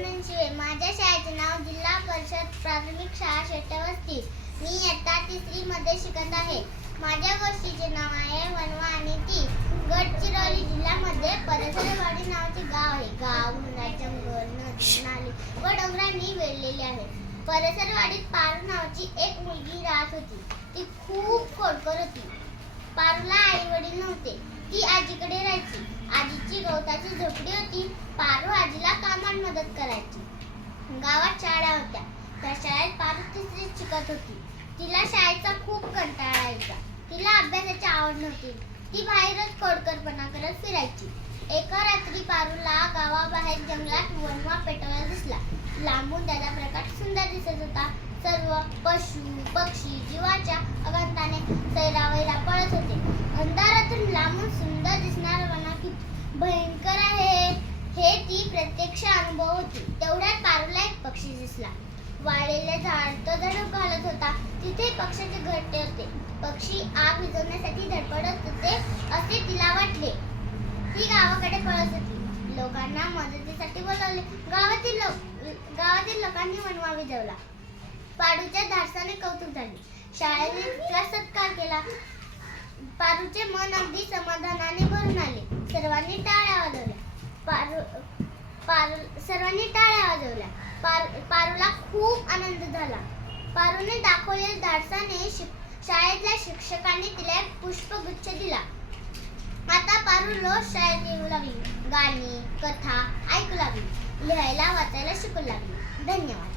शिवे. माझ्या शाळेचे नाव जिल्हा परिषद प्राथमिक शाळा शेटवस्ती. मी इयत्ता 3री मध्ये शिकत आहे. माझ्या गोष्टीचे नाव आहे वनवा आणि ती. गडचिरोली जिल्ह्यामध्ये परसरवाडी नावाचे गाव आहे. गाव जंगल, नदी, नाली व डोंगरांनी वेढलेले आहे. परसरवाडीत पारू नावाची एक मुलगी राहत होती. ती खूप खोडकर होती. पारूला आई वडील नव्हते. ती आजीकडे राहायची. आजीची गवताची झोपडी होती. पारू आजीला कामात मदत करायची. गावात शाळा होत्या. त्या शाळेत पारू 3रीत शिकत होती. तिला शाळेचा खूप कंटाळा यायचा. तिला अभ्यासाची आवड नव्हती. ती बाहेरच खोडकरपणा करत फिरायची. एका रात्री पारूला गावाबाहेर जंगलात वनवा पेटवलेला दिसला. लांबून त्याचा प्रकाश सुंदर दिसत होता. सर्व पशु पक्षी जीवाच्या अगंताने सैरावैरा पळत होते. अंधारातून लांबून सुंदर दिसणारा वनवा किती भयंकर आहे हे ती प्रत्यक्ष अनुभव होती. तेवढ्यात पारूला एक पक्षी दिसला. वाळलेले झाड तो धडक घालत होता. तिथे पक्षाचे घरटे होते. पक्षी आग विझवण्यासाठी धडपडत होते असे तिला वाटले. ती गावाकडे पळत होती. लोकांना मदतीसाठी बोलावले. गावातील लोकांनी वनवा विझवला. पारूच्या धाडसाने कौतुक झाले. शाळेने तिचा सत्कार केला. पारूचे मन अगदी समाधानाने भरून आले. सर्वांनी टाळ्या वाजवल्या. पारूला खूप आनंद झाला. पारूने दाखवलेल्या धाडसाने शाळेतल्या शिक्षकांनी तिला एक पुष्पगुच्छ दिला. आता पारू रोज शाळेत येऊ लागली. गाणी कथा ऐकू लागली. लिहायला वाचायला शिकू लागली. धन्यवाद.